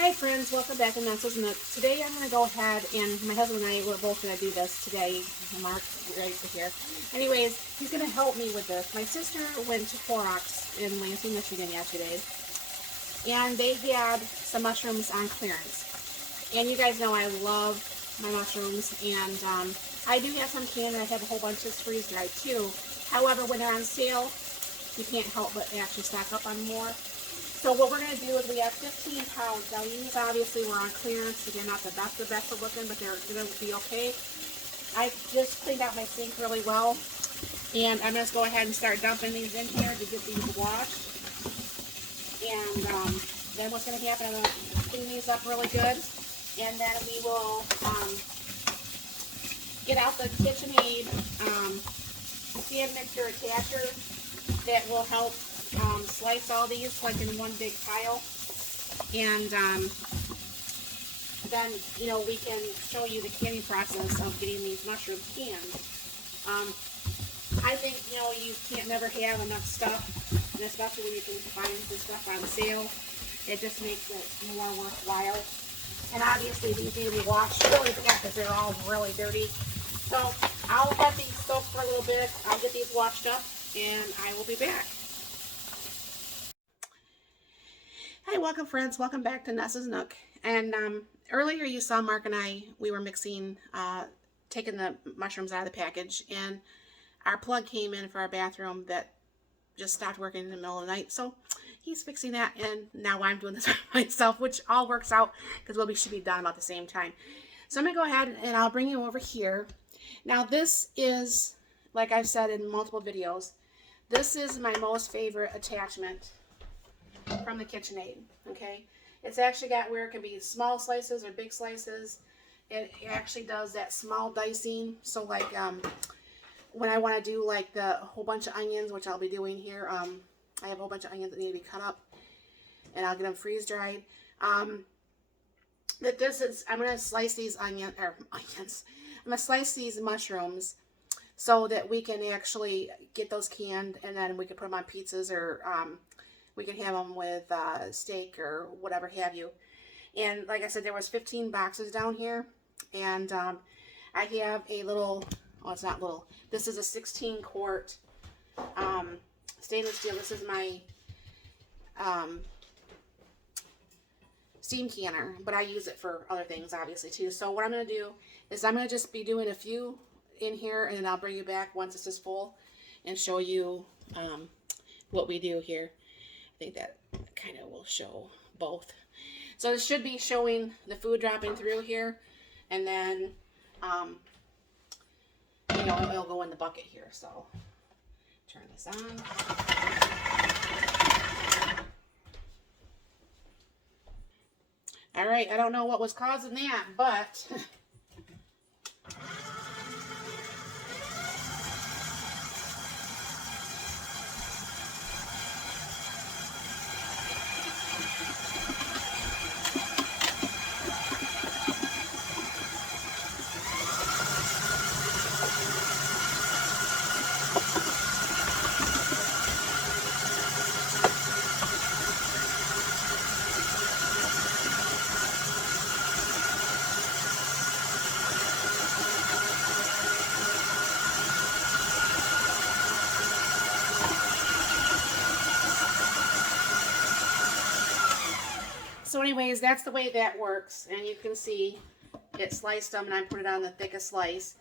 Hi friends, welcome back to Nessa's Nook. Today I'm going to go ahead and my husband and I, we're both going to do this today. Mark right here. Anyways, he's going to help me with this. My sister went to Clorox in Lansing, Michigan yesterday, and they had some mushrooms on clearance. And you guys know I love my mushrooms, and I do have some canned, and I have a whole bunch of freeze dried too. However, when they're on sale, you can't help but actually stock up on more. So what we're going to do is we have 15 pounds. Now these obviously were on clearance. They're not the best of looking, but they're going to be okay. I just cleaned out my sink really well. And I'm going to go ahead and start dumping these in here to get these washed. And then what's going to happen, I'm going to clean these up really good. And then we will get out the KitchenAid stand mixer attacher that will help slice all these like in one big pile, and then we can show you the canning process of getting these mushrooms canned. I think you can't never have enough stuff, and especially when you can find this stuff on sale, it just makes it more worthwhile. And obviously these need to be washed really bad because they're all really dirty. So I'll let these soak for a little bit. I'll get these washed up and I will be back. Hi, welcome friends. Welcome back to Nessa's Nook. And earlier you saw Mark and I, we were mixing, taking the mushrooms out of the package, and our plug came in for our bathroom that just stopped working in the middle of the night. So he's fixing that, and now I'm doing this myself, which all works out because we should be done about the same time. So I'm going to go ahead and I'll bring you over here. Now this is, like I've said in multiple videos, this is my most favorite attachment from the KitchenAid. Okay, it's actually got where it can be small slices or big slices. It actually does that small dicing. So like when I want to do like the whole bunch of onions, which I'll be doing here, I have a whole bunch of onions that need to be cut up, and I'll get them freeze dried. That this is, I'm gonna slice these onions. I'm gonna slice these mushrooms so that we can actually get those canned, and then we can put them on pizzas, or we can have them with steak or whatever have you. And like I said, there was 15 boxes down here, and I have a little, oh, it's not little, this is a 16 quart stainless steel. This is my steam canner, but I use it for other things obviously too. So what I'm going to do is I'm going to just be doing a few in here, and then I'll bring you back once this is full and show you what we do here. I think that kind of will show both. So it should be showing the food dropping through here, and then it'll go in the bucket here. So turn this on. All right, I don't know what was causing that, but so anyways, that's the way that works. And you can see it sliced them, and I put it on the thickest slice.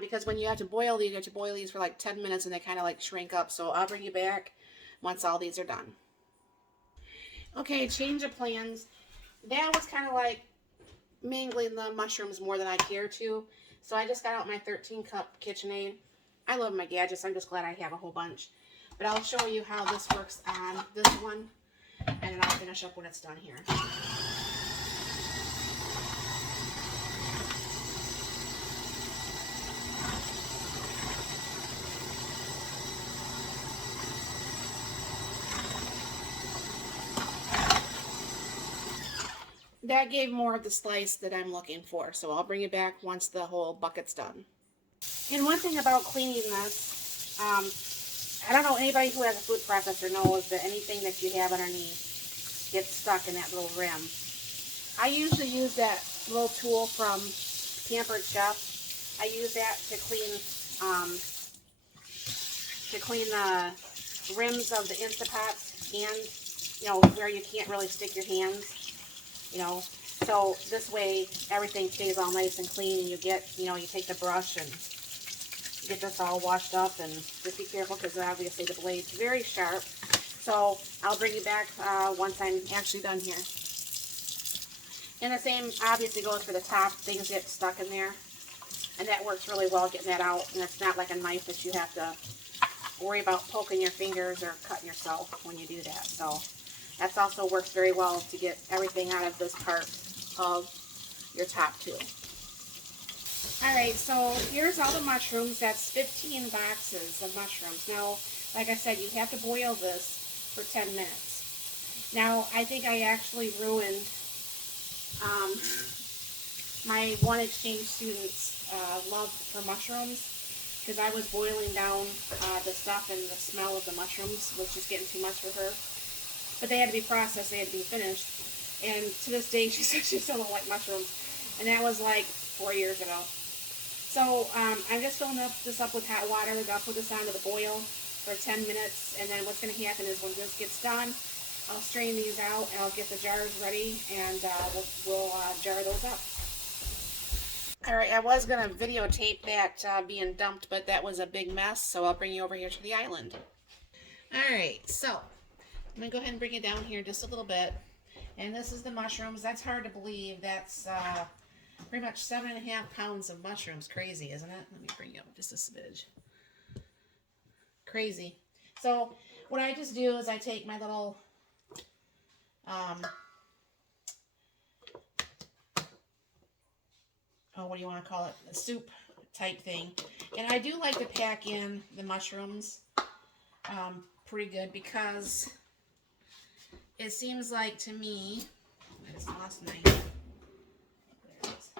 Because when you have to boil these, you have to boil these for like 10 minutes, and they kind of like shrink up. So I'll bring you back once all these are done. Okay, change of plans. That was kind of like mangling the mushrooms more than I care to. So I just got out my 13-cup KitchenAid. I love my gadgets. I'm just glad I have a whole bunch. But I'll show you how this works on this one, and then I'll finish up when it's done here. That gave more of the slice that I'm looking for, so I'll bring it back once the whole bucket's done. And one thing about cleaning this, I don't know, anybody who has a food processor knows that anything that you have underneath gets stuck in that little rim. I usually use that little tool from Pampered Chef. I use that to clean the rims of the Instapots, and you know, where you can't really stick your hands, you know. So this way everything stays all nice and clean, and you get, you know, you take the brush and get this all washed up, and just be careful because obviously the blade's very sharp. So I'll bring you back once I'm actually done here. And the same obviously goes for the top. Things get stuck in there, and that works really well getting that out. And it's not like a knife that you have to worry about poking your fingers or cutting yourself when you do that. So that also works very well to get everything out of this part of your top too. Alright, so here's all the mushrooms. That's 15 boxes of mushrooms. Now, like I said, you have to boil this for 10 minutes. Now, I think I actually ruined my one exchange student's love for mushrooms, because I was boiling down the stuff, and the smell of the mushrooms was just getting too much for her. But they had to be processed, they had to be finished. And to this day, she says she still don't like mushrooms. And that was like 4 years ago. So I'm just filling this up with hot water. I'll put this onto the boil for 10 minutes. And then what's going to happen is when this gets done, I'll strain these out, and I'll get the jars ready, and we'll jar those up. Alright, I was going to videotape that being dumped, but that was a big mess, so I'll bring you over here to the island. Alright, so I'm going to go ahead and bring it down here just a little bit. And this is the mushrooms. That's hard to believe. That's pretty much 7.5 pounds of mushrooms. Crazy, isn't it? Let me bring you up just a smidge. Crazy. So what I just do is I take my little what do you want to call it? A soup type thing. And I do like to pack in the mushrooms pretty good, because it seems like to me, I just lost my, there it is.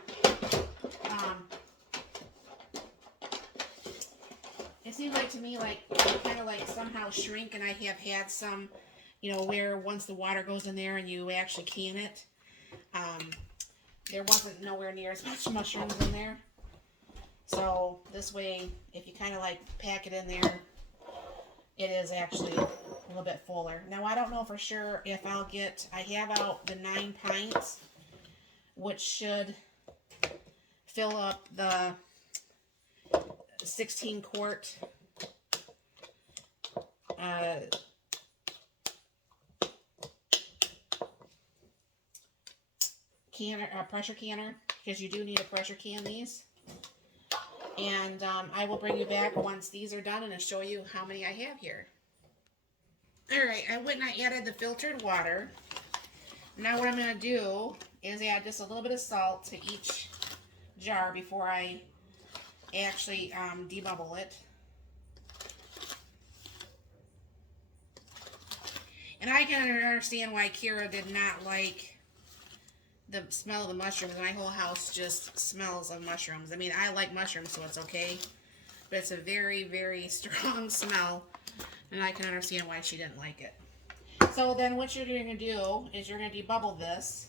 It seems like to me like kind of like somehow shrink, and I have had some, you know, where once the water goes in there and you actually can it, there wasn't nowhere near as much mushrooms in there. So this way, if you kind of like pack it in there, it is actually a little bit fuller. Now I don't know for sure if I'll get, I have out the 9 pints, which should fill up the 16 quart canner, pressure canner, because you do need a pressure can these. And I will bring you back once these are done and show you how many I have here. Alright, I went and I added the filtered water. Now what I'm going to do is add just a little bit of salt to each jar before I actually debubble it. And I can understand why Kira did not like the smell of the mushrooms. My whole house just smells of mushrooms. I mean, I like mushrooms, so it's okay. But it's a very, very strong smell, and I can understand why she didn't like it. So then what you're going to do is you're going to debubble this.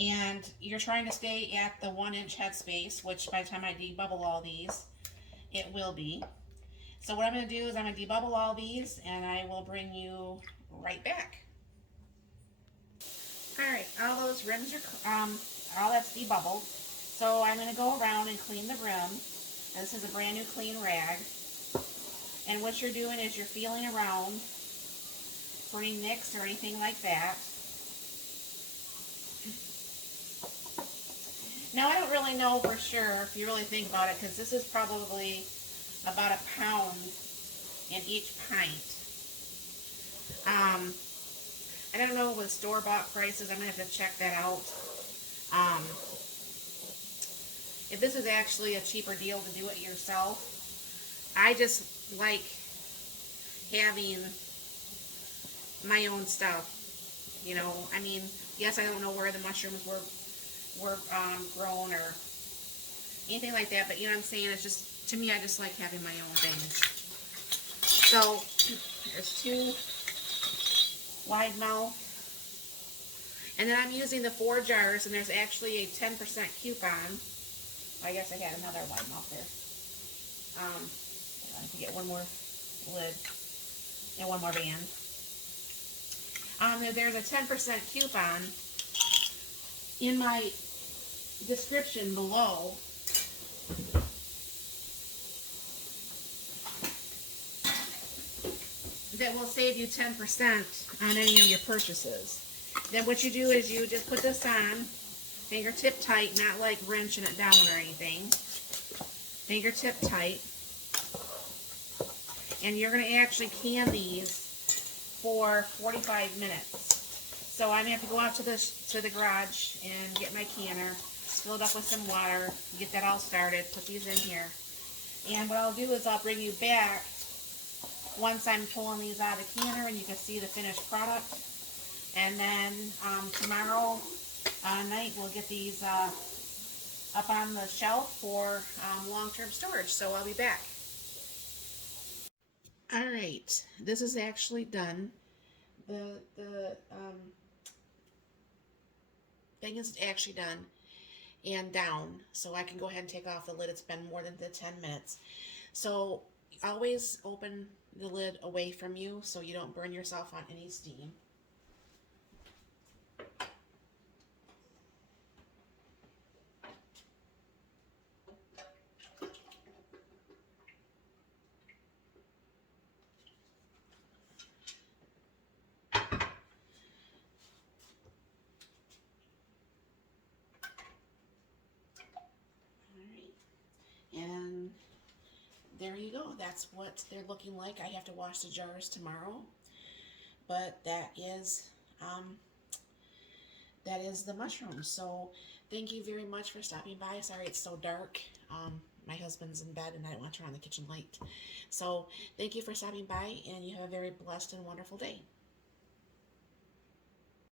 And you're trying to stay at the 1-inch headspace, which by the time I debubble all these, it will be. So what I'm going to do is I'm going to debubble all these, and I will bring you right back. Alright, all those rims are, all that's debubbled. So I'm going to go around and clean the rim. And this is a brand new clean rag. And what you're doing is you're feeling around for any nicks or anything like that. Now I don't really know for sure if you really think about it, because this is probably about 1 pound in each pint. I don't know what store-bought prices. I'm going to have to check that out. If this is actually a cheaper deal to do it yourself, I just like having my own stuff. You know, I mean, yes, I don't know where the mushrooms were grown or anything like that, but you know what I'm saying? It's just, to me, I just like having my own things. So there's 2 wide mouth. And then I'm using the 4 jars, and there's actually a 10% coupon. I guess I had another wide mouth there. I can get one more lid and one more band. There's a 10% coupon in my description below. That will save you 10% on any of your purchases. Then what you do is you just put this on, fingertip tight, not like wrenching it down or anything. Fingertip tight. And you're going to actually can these for 45 minutes. So I'm going to have to go out to the garage and get my canner, fill it up with some water, get that all started, put these in here. And what I'll do is I'll bring you back once I'm pulling these out of the canner and you can see the finished product. And then tomorrow night we'll get these up on the shelf for long-term storage. So I'll be back. Alright, this is actually done. The thing is actually done and down, so I can go ahead and take off the lid. It's been more than the 10 minutes. So always open the lid away from you so you don't burn yourself on any steam. And there you go. That's what they're looking like. I have to wash the jars tomorrow, but that is the mushrooms. So thank you very much for stopping by. Sorry it's so dark. My husband's in bed and I don't want to turn on the kitchen light. So thank you for stopping by, and you have a very blessed and wonderful day.